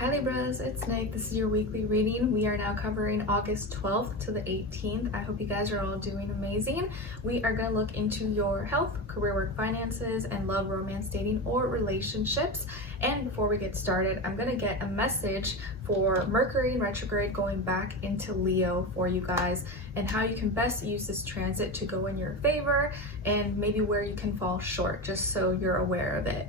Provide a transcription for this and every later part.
Hi Libras, it's Nick. This is your weekly reading. We are now covering August 12th to the 18th. I hope you guys are all doing amazing. We are going to look into your health, career, work, finances, and love, romance, dating, or relationships. And before we get started, I'm going to get a message for Mercury in retrograde going back into Leo for you guys and how you can best use this transit to go in your favor and maybe where you can fall short, just so you're aware of it.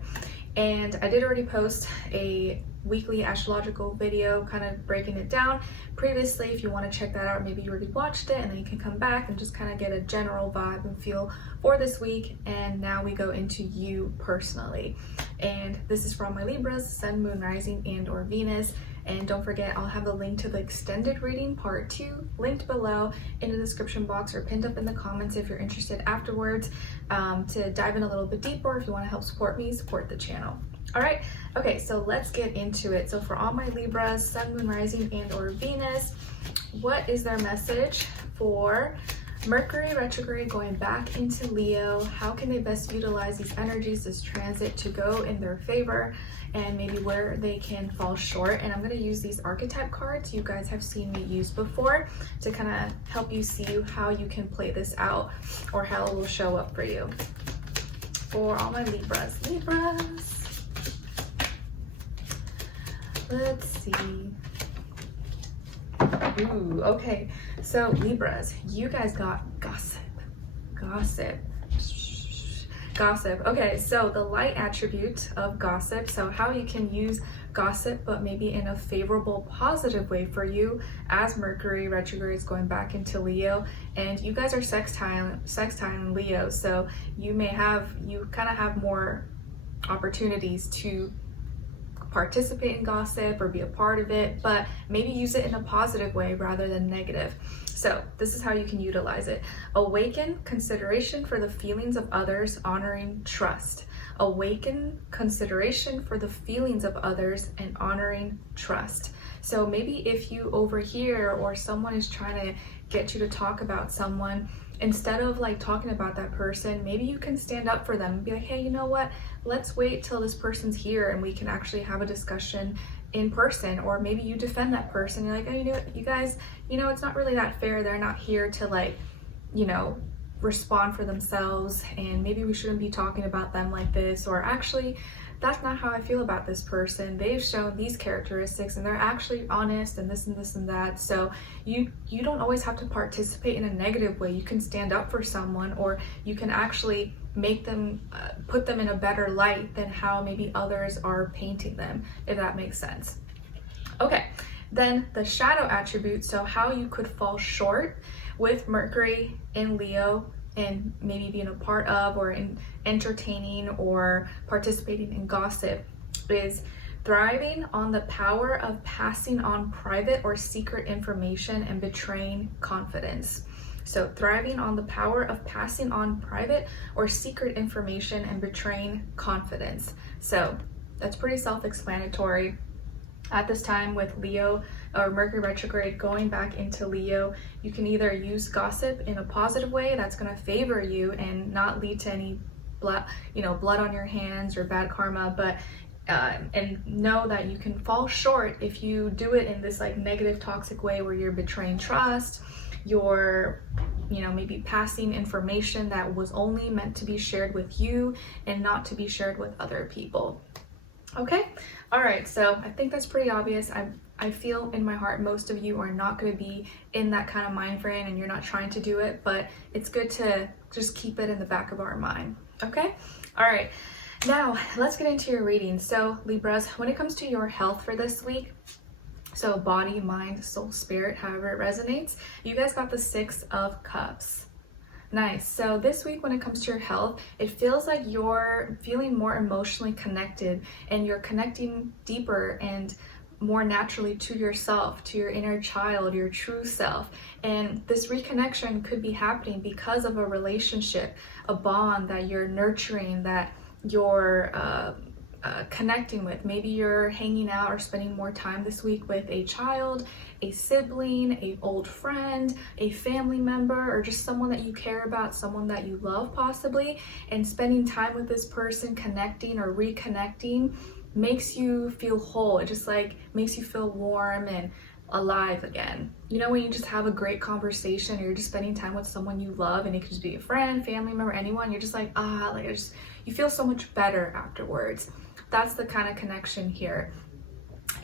And I did already post a weekly astrological video kind of breaking it down previously. If you want to check that out, maybe you already watched it, and then you can come back and just kind of get a general vibe and feel for this week. And now we go into you personally, and this is for all my Libras, Sun, Moon, Rising, and or Venus. And don't forget, I'll have a link to the extended reading part 2 linked below in the description box or pinned up in the comments if you're interested afterwards, to dive in a little bit deeper. If you want to help support me, support the channel. All right, okay, so let's get into it. So for all my Libras, Sun, Moon, Rising, and or Venus, what is their message for Mercury retrograde going back into Leo? How can they best utilize these energies, this transit, to go in their favor, and maybe where they can fall short? And I'm going to use these archetype cards you guys have seen me use before to kind of help you see how you can play this out or how it will show up for you. For all my Libras, let's see. Ooh, okay. So Libras, you guys got gossip. Okay, so the light attribute of gossip, so how you can use gossip but maybe in a favorable, positive way for you as Mercury retrograde is going back into Leo, and you guys are sextile Leo, so you kind of have more opportunities to participate in gossip or be a part of it, but maybe use it in a positive way rather than negative. So this is how you can utilize it. Awaken consideration for the feelings of others, honoring trust. Awaken consideration for the feelings of others and honoring trust. So maybe if you overhear or someone is trying to get you to talk about someone, instead of like talking about that person, maybe you can stand up for them and be like, hey, you know what? Let's wait till this person's here and we can actually have a discussion in person. Or maybe you defend that person. You're like, oh, you know what, you guys, it's not really that fair. They're not here to respond for themselves, and maybe we shouldn't be talking about them like this. Or actually, that's not how I feel about this person. They've shown these characteristics and they're actually honest and this and this and that. So you don't always have to participate in a negative way. You can stand up for someone, or you can actually make them, put them in a better light than how maybe others are painting them, if that makes sense. Okay, then the shadow attribute, so how you could fall short with Mercury in Leo and maybe being a part of or in entertaining or participating in gossip, is thriving on the power of passing on private or secret information and betraying confidence. So thriving on the power of passing on private or secret information and betraying confidence. So that's pretty self-explanatory. At this time with Leo or Mercury retrograde going back into Leo, you can either use gossip in a positive way that's going to favor you and not lead to any blood on your hands or bad karma, but and know that you can fall short if you do it in this like negative, toxic way where you're betraying trust, you're maybe passing information that was only meant to be shared with you and not to be shared with other people. Okay, all right, so I think that's pretty obvious. I feel in my heart most of you are not going to be in that kind of mind frame and you're not trying to do it, but it's good to just keep it in the back of our mind. Okay, all right, now let's get into your reading. So Libras, when it comes to your health for this week, so body, mind, soul, spirit, however it resonates, you guys got the 6 of Cups. Nice. So this week when it comes to your health, it feels like you're feeling more emotionally connected and you're connecting deeper and more naturally to yourself, to your inner child, your true self. And this reconnection could be happening because of a relationship, a bond that you're nurturing, that you're connecting with. Maybe you're hanging out or spending more time this week with a child, a sibling, an old friend, a family member, or just someone that you care about, someone that you love possibly, and spending time with this person, connecting or reconnecting makes you feel whole. It just like makes you feel warm and alive again. You know, when you just have a great conversation, or you're just spending time with someone you love, and it could just be a friend, family member, anyone, you're just like, like you feel so much better afterwards. That's the kind of connection here.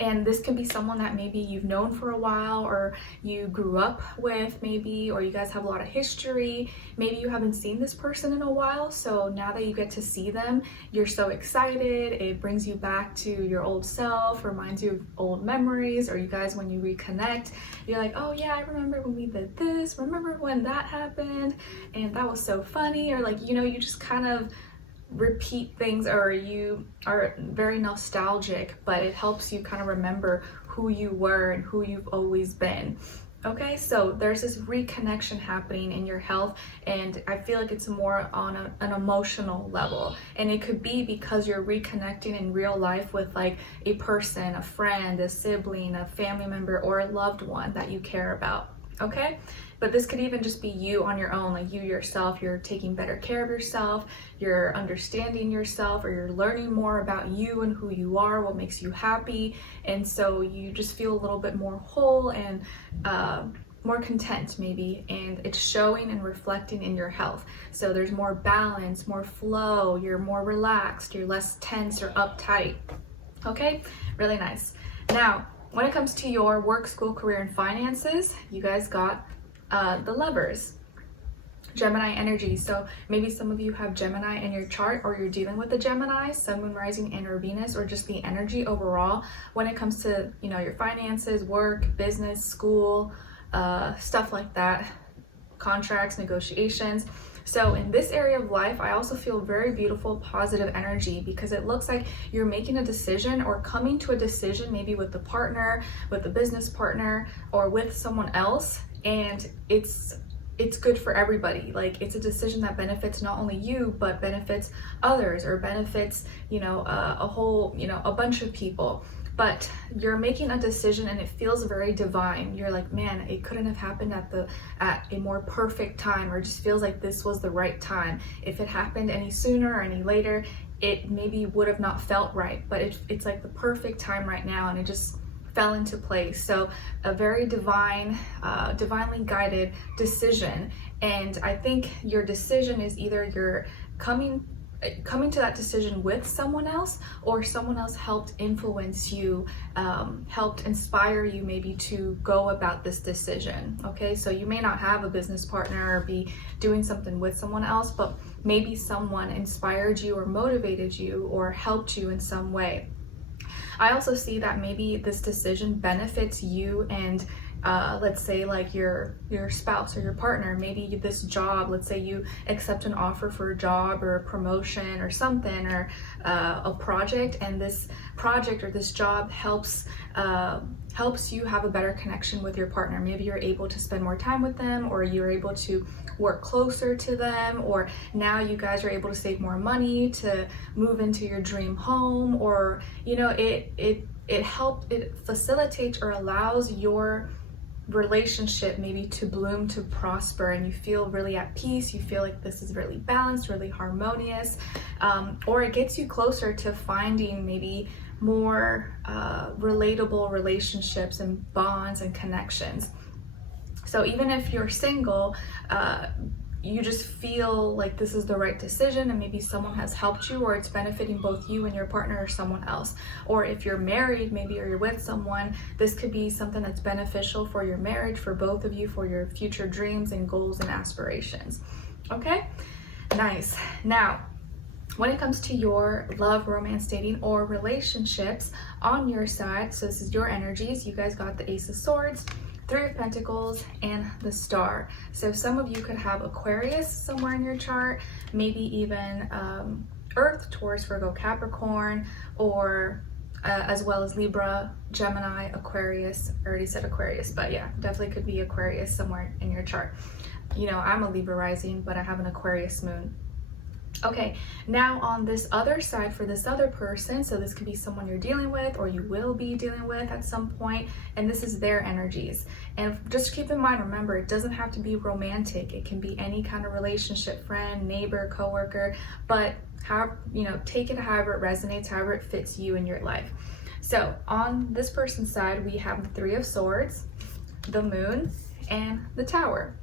And this can be someone that maybe you've known for a while, or you grew up with maybe, or you guys have a lot of history. Maybe you haven't seen this person in a while, so now that you get to see them, you're so excited. It brings you back to your old self, reminds you of old memories, or you guys, when you reconnect, you're like, oh yeah, I remember when we did this, remember when that happened, and that was so funny. Or like, you know, you just kind of repeat things, or you are very nostalgic, but it helps you kind of remember who you were and who you've always been. Okay, so there's this reconnection happening in your health, and I feel like it's more on an emotional level, and it could be because you're reconnecting in real life with like a person, a friend, a sibling, a family member, or a loved one that you care about. Okay, but this could even just be you on your own, like you yourself, you're taking better care of yourself, you're understanding yourself, or you're learning more about you and who you are, what makes you happy, and so you just feel a little bit more whole and more content maybe, and it's showing and reflecting in your health. So there's more balance, more flow, you're more relaxed, you're less tense or uptight. Okay, really nice. Now, when it comes to your work, school, career, and finances, you guys got the Lovers, Gemini energy. So maybe some of you have Gemini in your chart, or you're dealing with the Gemini, Sun, Moon, Rising, and or Venus, or just the energy overall when it comes to, you know, your finances, work, business, school, stuff like that, contracts, negotiations. So in this area of life, I also feel very beautiful, positive energy, because it looks like you're making a decision or coming to a decision, maybe with the partner, with the business partner, or with someone else, and it's good for everybody. Like, it's a decision that benefits not only you, but benefits others, or benefits, you know, a whole, you know, a bunch of people. But you're making a decision and it feels very divine. You're like, man, it couldn't have happened at a more perfect time, or it just feels like this was the right time. If it happened any sooner or any later, it maybe would have not felt right, but it's like the perfect time right now, and it just fell into place. So a very divine, divinely guided decision. And I think your decision is either you're coming to that decision with someone else, or someone else helped influence you, helped inspire you maybe to go about this decision. Okay, so you may not have a business partner or be doing something with someone else, but maybe someone inspired you or motivated you or helped you in some way. I also see that maybe this decision benefits you and let's say like your spouse or your partner. Maybe this job, let's say you accept an offer for a job or a promotion or something, or a project, and this project or this job helps you have a better connection with your partner. Maybe you're able to spend more time with them, or you're able to work closer to them, or now you guys are able to save more money to move into your dream home, or you know, it facilitates or allows your relationship maybe to bloom, to prosper, and you feel really at peace. You feel like this is really balanced, really harmonious, or it gets you closer to finding maybe more relatable relationships and bonds and connections. So even if you're single, you just feel like this is the right decision, and maybe someone has helped you, or it's benefiting both you and your partner or someone else. Or if you're married maybe, or you're with someone, this could be something that's beneficial for your marriage, for both of you, for your future dreams and goals and aspirations. Okay, nice. Now, when it comes to your love, romance, dating, or relationships on your side, so this is your energies, you guys got the Ace of Swords, Three of Pentacles, and the Star. So some of you could have Aquarius somewhere in your chart, maybe even Earth, Taurus, Virgo, Capricorn, or as well as Libra, Gemini, Aquarius. I already said Aquarius, but yeah, definitely could be Aquarius somewhere in your chart. You know, I'm a Libra rising, but I have an Aquarius moon. Okay, now on this other side for this other person, so this could be someone you're dealing with or you will be dealing with at some point, and this is their energies. And just keep in mind, remember, it doesn't have to be romantic. It can be any kind of relationship, friend, neighbor, coworker, but take it however it resonates, however it fits you in your life. So on this person's side, we have the Three of Swords, the Moon, and the Tower.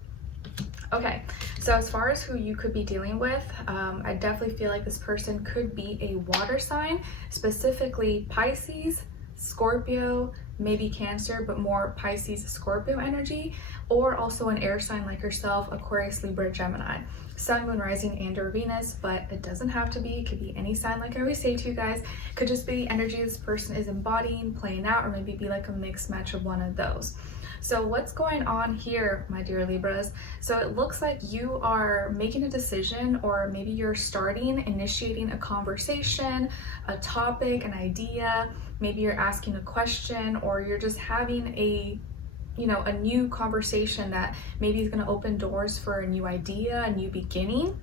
Okay, so as far as who you could be dealing with, I definitely feel like this person could be a water sign, specifically Pisces, Scorpio, maybe Cancer, but more Pisces, Scorpio energy, or also an air sign like yourself, Aquarius, Libra, Gemini, Sun, Moon, Rising, and or Venus, but it doesn't have to be. It could be any sign, like I always say to you guys. It could just be the energy this person is embodying, playing out, or maybe be like a mixed match of one of those. So what's going on here, my dear Libras? So it looks like you are making a decision, or maybe you're initiating a conversation, a topic, an idea. Maybe you're asking a question, or you're just having a new conversation that maybe is going to open doors for a new idea, a new beginning.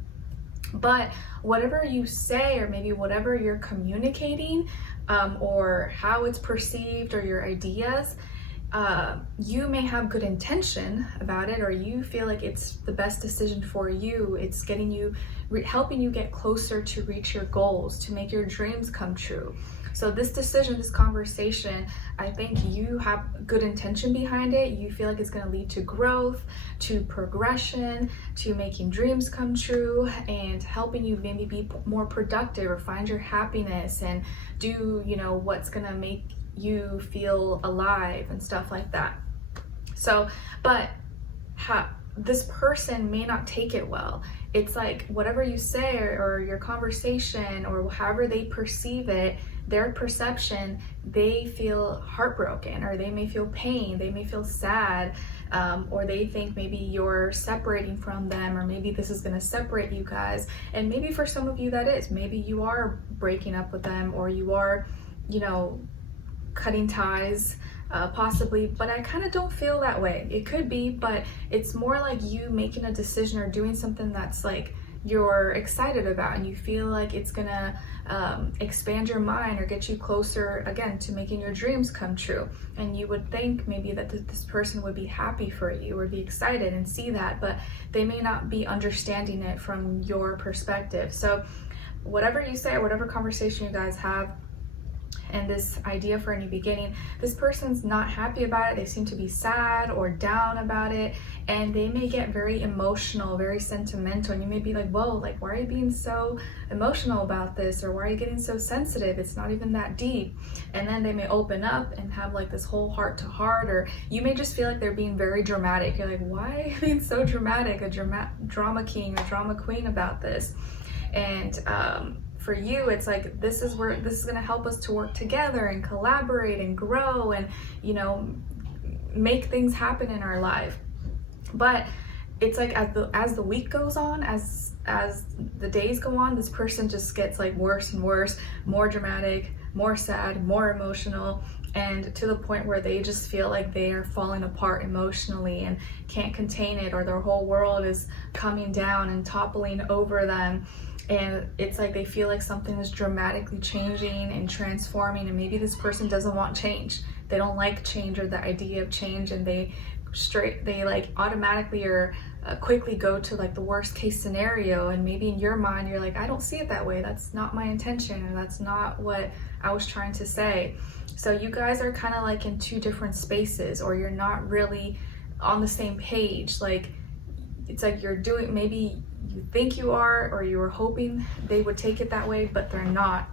But whatever you say, or maybe whatever you're communicating, or how it's perceived, or your ideas, you may have good intention about it, or you feel like it's the best decision for you. It's getting you, helping you get closer to reach your goals, to make your dreams come true. So this decision, this conversation, I think you have good intention behind it. You feel like it's going to lead to growth, to progression, to making dreams come true, and helping you maybe be more productive or find your happiness and do, what's going to make you feel alive and stuff like that. So, but this person may not take it well. It's like whatever you say, or your conversation, or however they perceive it, their perception, they feel heartbroken, or they may feel pain, they may feel sad, or they think maybe you're separating from them, or maybe this is going to separate you guys. And maybe for some of you that is, maybe you are breaking up with them, or you are, cutting ties, possibly, but I kind of don't feel that way. It could be, but it's more like you making a decision or doing something that's like you're excited about, and you feel like it's gonna expand your mind or get you closer again to making your dreams come true. And you would think maybe that this person would be happy for you or be excited and see that, but they may not be understanding it from your perspective. So whatever you say, or whatever conversation you guys have, and this idea for a new beginning, this person's not happy about it. They seem to be sad or down about it, and they may get very emotional, very sentimental, and you may be like, whoa, like, why are you being so emotional about this? Or why are you getting so sensitive? It's not even that deep. And then they may open up and have like this whole heart to heart, or you may just feel like they're being very dramatic. You're like, why are you being so dramatic, a drama king or drama queen about this? And for you, it's like, this is going to help us to work together and collaborate and grow and, make things happen in our life. But it's like as the week goes on, as the days go on, this person just gets like worse and worse, more dramatic, more sad, more emotional, and to the point where they just feel like they are falling apart emotionally and can't contain it, or their whole world is coming down and toppling over them. And it's like they feel like something is dramatically changing and transforming, and maybe this person doesn't want change. They don't like change or the idea of change, and they like automatically or quickly go to like the worst case scenario. And maybe in your mind you're like, I don't see it that way, that's not my intention, or that's not what I was trying to say. So you guys are kind of like in two different spaces, or you're not really on the same page. Like it's like you're doing, maybe you think you are, or you were hoping they would take it that way, but they're not.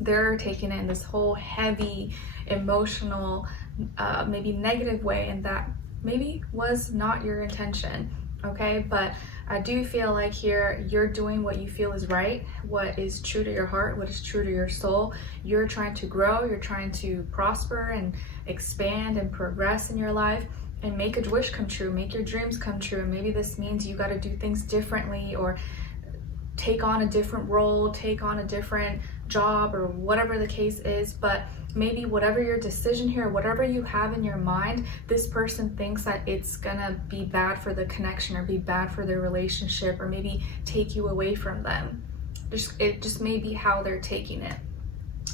They're taking it in this whole heavy, emotional, maybe negative way, and that maybe was not your intention, okay? But I do feel like here you're doing what you feel is right, what is true to your heart, what is true to your soul. You're trying to grow, you're trying to prosper and expand and progress in your life, and make a wish come true, make your dreams come true. And maybe this means you got to do things differently, or take on a different role, take on a different job, or whatever the case is. But maybe whatever your decision here, whatever you have in your mind, this person thinks that it's gonna be bad for the connection, or be bad for their relationship, or maybe take you away from them. It just may be how they're taking it.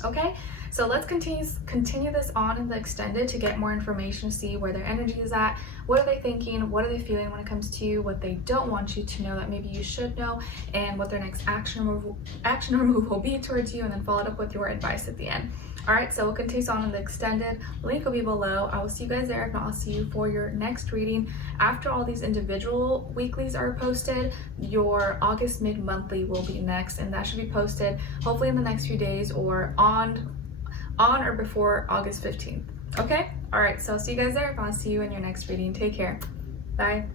Okay, So let's continue this on in the extended to get more information, see where their energy is at, what are they thinking, what are they feeling when it comes to you, what they don't want you to know that maybe you should know, and what their next action or move will be towards you, and then follow it up with your advice at the end. All right, so we'll continue on in the extended. Link will be below. I will see you guys there. If not, I'll see you for your next reading. After all these individual weeklies are posted, your August mid-monthly will be next, and that should be posted hopefully in the next few days or on or before August 15th. Okay? All right, so I'll see you guys there. If not, I'll see you in your next reading. Take care. Bye.